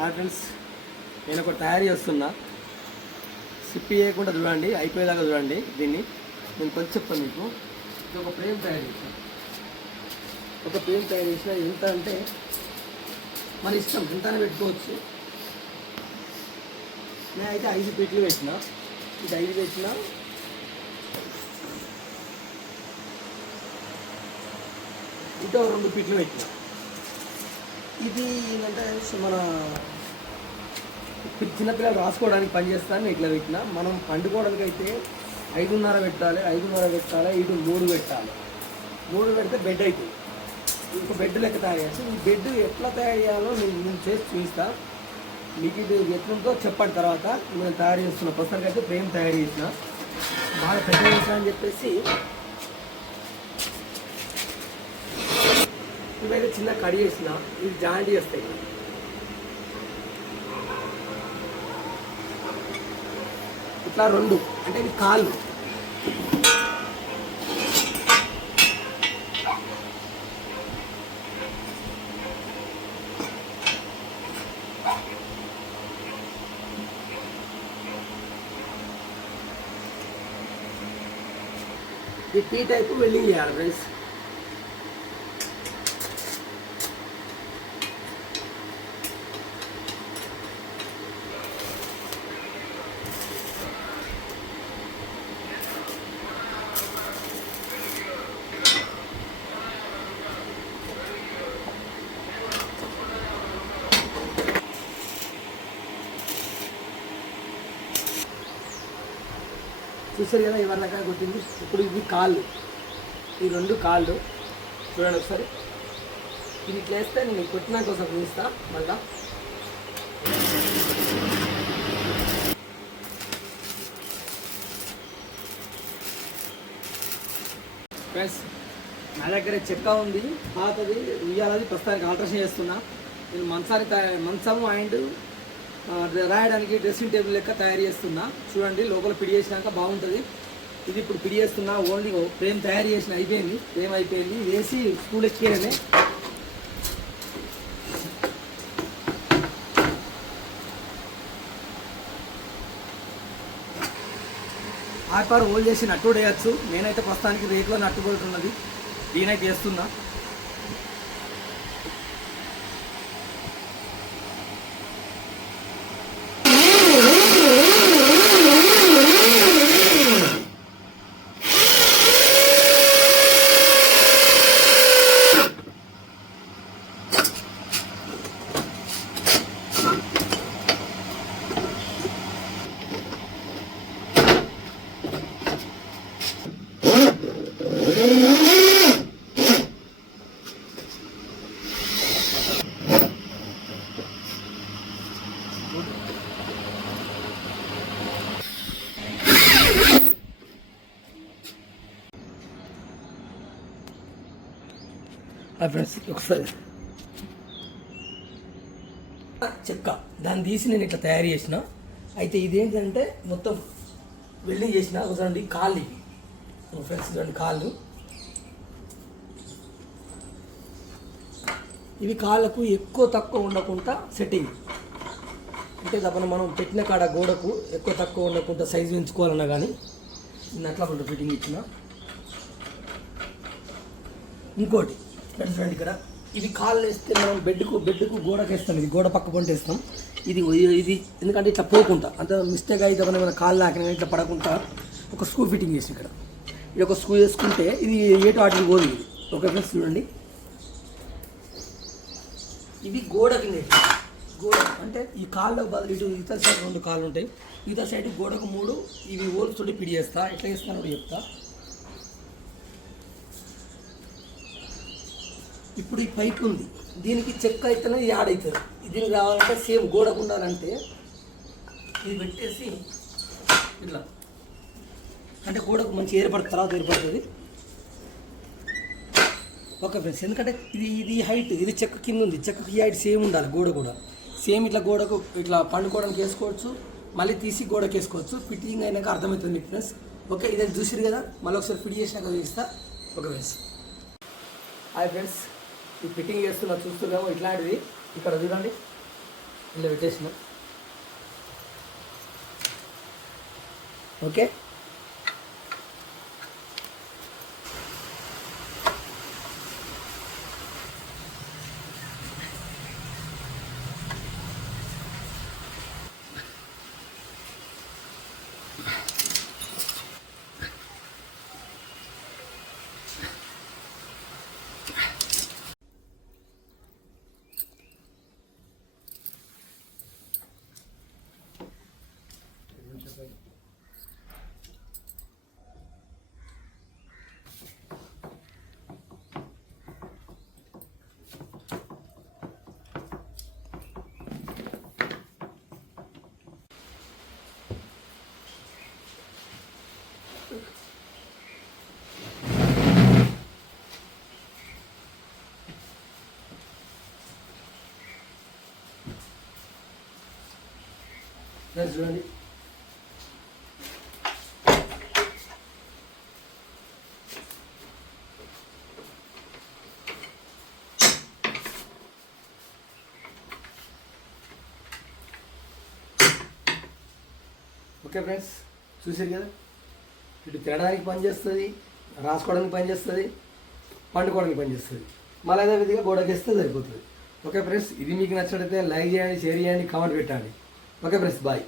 Hi friends, నేను ఒక తయారీ చేస్తున్నా. సిప్పి చేయకుండా చూడండి, అయిపోయేదాకా చూడండి. దీన్ని నేను కొంచెం చెప్తాను మీకు. ఇది ఒక ఫ్రేమ్ తయారు చేసిన. ఎంత అంటే మన ఇష్టం, ఎంతనే పెట్టుకోవచ్చు. నేనైతే 5 పీట్లు పెట్టిన. ఇది 5 పెట్టిన. ఇటో 2 పీట్లు పెట్టిన. ఇది ఏంటంటే మన చిన్నపిల్లలు రాసుకోవడానికి పనిచేస్తాను. ఇట్లా పెట్టిన. మనం పండుకోవడానికి అయితే 5:30 పెట్టాలి. 5:30 పెట్టాలి. ఇటు 3 పెట్టాలి. 3 పెడితే బెడ్ అవుతుంది. ఇంకో బెడ్ లెక్క తయారు చేస్తాం. ఈ బెడ్ ఎట్లా తయారు చేయాలో నేను చేసి చూపిస్తా. మీకు ఇది ఎట్లుందో చెప్పండి. తర్వాత నేను తయారు చేస్తున్నా. ప్రస్తుతానికి అయితే ఫ్రేమ్ తయారు చేసిన. బాగా పెద్ద చేసిన అని చెప్పేసి ఇవైతే చిన్న కడి చేసిన. ఇవి జాయింట్ చేస్తాయి. ఇట్లా 2 అంటే ఇది కాళ్ళు. ఈ పీ టైపు వెల్డింగ్ చేయాలి ఫ్రెండ్స్. చూసారు కదా, ఎవరి రకాల కొట్టింది. ఇప్పుడు ఇది కాళ్ళు, ఈ 2 కాళ్ళు చూడండి ఒకసారి. ఇది ఇట్లా వేస్తే నేను కొట్టినాక ఒకసారి చూస్తా. మళ్ళా ఫ్రెండ్స్, నా దగ్గర చెక్క ఉంది, పాతది ఉయ్యాలది. ప్రస్తుతానికి ఆల్ట్రేషన్ చేస్తున్నా. నేను మంచము అండ్ రాయడానికి డ్రెస్సింగ్ టేబుల్ లెక్క తయారు చేస్తున్నా. చూడండి, లోపల పిడి చేసినాక బాగుంటుంది. ఇది ఇప్పుడు పిడి చేస్తున్నా. ఓన్లీ ఫ్రేమ్ తయారు చేసిన అయిపోయింది. ఫ్రేమ్ అయిపోయింది. వేసి స్కూల్ ఎక్కేయడమే. ఆర్పార్ హోల్ చేసి నట్టు వేయచ్చు. నేనైతే ప్రస్తుతానికి రేట్లో నట్టుబడుతున్నది. దీనైతే వేస్తున్నా. ఫ్రెండ్స్, ఒకసారి చెక్క దాన్ని తీసి నేను ఇట్లా తయారు చేసిన. అయితే ఇదేంటంటే మొత్తం వెల్డింగ్ చేసిన. ఒకసారి కాళ్ళు ఇవి ఫ్రెండ్స్, చూడండి కాళ్ళు. ఇవి కాళ్ళకు ఎక్కువ తక్కువ ఉండకుండా సెట్టింగ్. అంటే తప్పన మనం పెట్టిన కాడ గోడకు ఎక్కువ తక్కువ ఉండకుండా సైజు పెంచుకోవాలన్నా కానీ నేను అట్లా కొంచెం ఫిట్టింగ్ ఇచ్చిన. ఇంకోటి ఫ్రెండ్స్, ఇక్కడ ఇవి కాళ్ళు వేస్తే మనం బెడ్కు గోడకు వేస్తాం. ఇది గోడ పక్క పొంటి వేస్తాం. ఇది ఎందుకంటే ఇట్లా పోకుండా అంత మిస్టేక్ అయితే మన కాళ్ళు ఆకిన ఇట్లా పడకుండా ఒక స్క్రూ ఫిట్టింగ్ చేసి ఇక్కడ ఇది ఒక స్క్రూ వేసుకుంటే ఇది ఏటో వాటికి పోదు. ఇది ఓకే ఫ్రెండ్స్, చూడండి. ఇవి గోడకి గోడ అంటే ఈ కాళ్ళకు బదులు ఇటు ఇతర సైడ్ 2 కాళ్ళు ఉంటాయి. ఇతర సైడ్ గోడకు 3. ఇవి హోల్స్ తోటి పిడి చేస్తా. ఎట్లా చేస్తాను కూడా చెప్తా. ఇప్పుడు ఈ పైప్ ఉంది, దీనికి చెక్క అయితేనే యాడ్ అవుతుంది. దీనికి రావాలంటే సేమ్ గోడకు ఉండాలంటే ఇది పెట్టేసి ఇట్లా అంటే గోడకు మంచి తర్వాత ఏర్పడుతుంది. ఓకే ఫ్రెండ్స్, ఎందుకంటే ఇది హైట్, ఇది చెక్క కింద ఉంది. చెక్కకి హైట్ సేమ్ ఉండాలి. గోడ కూడా సేమ్ ఇట్లా గోడకు ఇట్లా పండుకోవడానికి వేసుకోవచ్చు. మళ్ళీ తీసి గోడకి వేసుకోవచ్చు. ఫిట్టింగ్ అయినాక అర్థమవుతుంది మీకు ఫ్రెండ్స్. ఓకే, ఇదే చూసిరు కదా, మళ్ళీ ఒకసారి ఫిట్ చేసినాక చూపిస్తా. ఓకే ఫ్రెండ్స్, హాయ్ ఫ్రెండ్స్, ఈ ఫిట్టింగ్ చేస్తున్నా చూస్తున్నాము. ఇట్లాంటిది ఇక్కడ చూడండి, ఇలా పెట్టేసిన. ఓకే, చూడండి. ఓకే ఫ్రెండ్స్, చూసారు కదా, ఇటు తినడానికి పనిచేస్తుంది, రాసుకోవడానికి పనిచేస్తుంది, పండుకోవడానికి పనిచేస్తుంది, మళ్ళీ అదే విధంగా గోడకేస్తే సరిపోతుంది. ఓకే ఫ్రెండ్స్, ఇది మీకు నచ్చినట్లయితే లైక్ చేయండి, షేర్ చేయండి, కామెంట్ పెట్టండి. Okay friends, bye.